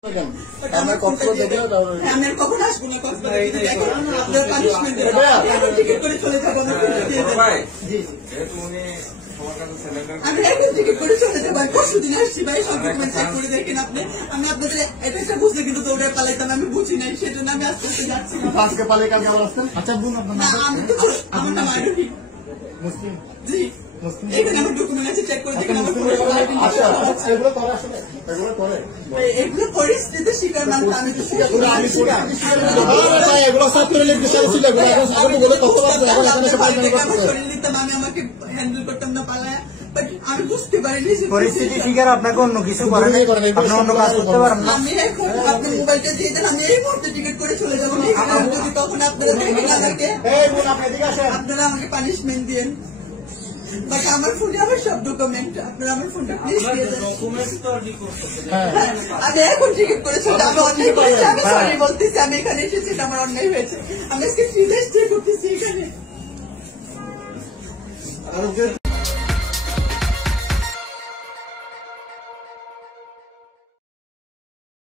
আপনার কখন আসবো না আপনার পানিশমেন্ট টিকিট করে চলে যাবো আমি এখন টিকিট করে চলে যাবো। পরশু দিন আসছি ভাই, সব ডকুমেন্ট চেক করে দেখেন আপনি। আমি আপনাদের এটা বুঝতে কিন্তু দৌড়ে পালাইতাম, আমি বুঝি নাই, সেজন্য আমি আস্তে আস্তে যাচ্ছি। আজকে পালাই কালকে আবার আসতেন। আচ্ছা বোন, আমি তো আমার নাম আরোহী মুসলিম। জি, এখানে আমার ডকুমেন্ট আছে, চেক করে দেখেন। এগুলো পরিস্থিতি শিকার মানুষ, আমি তো এগুলো সব করে সরিয়ে নিতাম, আমি আমাকে হ্যান্ডেল করতাম না পালায়। আমি বুঝতে পারিনি পরিস্থিতি শিকার আপনাকে অন্য কিছু করেন, আপনি অন্য কাজ করতে পারেন না। আমি এখন আপনি মোবাইলটা দিয়ে দেন, আমি এই মুহূর্তে টিকিট করে চলে যাবো। যদি তখন আপনারা দেখেন আমাকে, আপনারা আমাকে পানিশমেন্ট দিন। বাট আমার ফোনে আমার সব ডকুমেন্ট, আপনারা আমার ফোনটা প্লিজ দিয়ে দেন। আমি এখন টিকিট করে চলে, আমি অন্যায় করেছি, আমি সরি বলতেছি। আমি এখানে এসেছি, আমার অন্যায় হয়েছে। আমি আজকে ফিরে এসে করতেছি এখানে।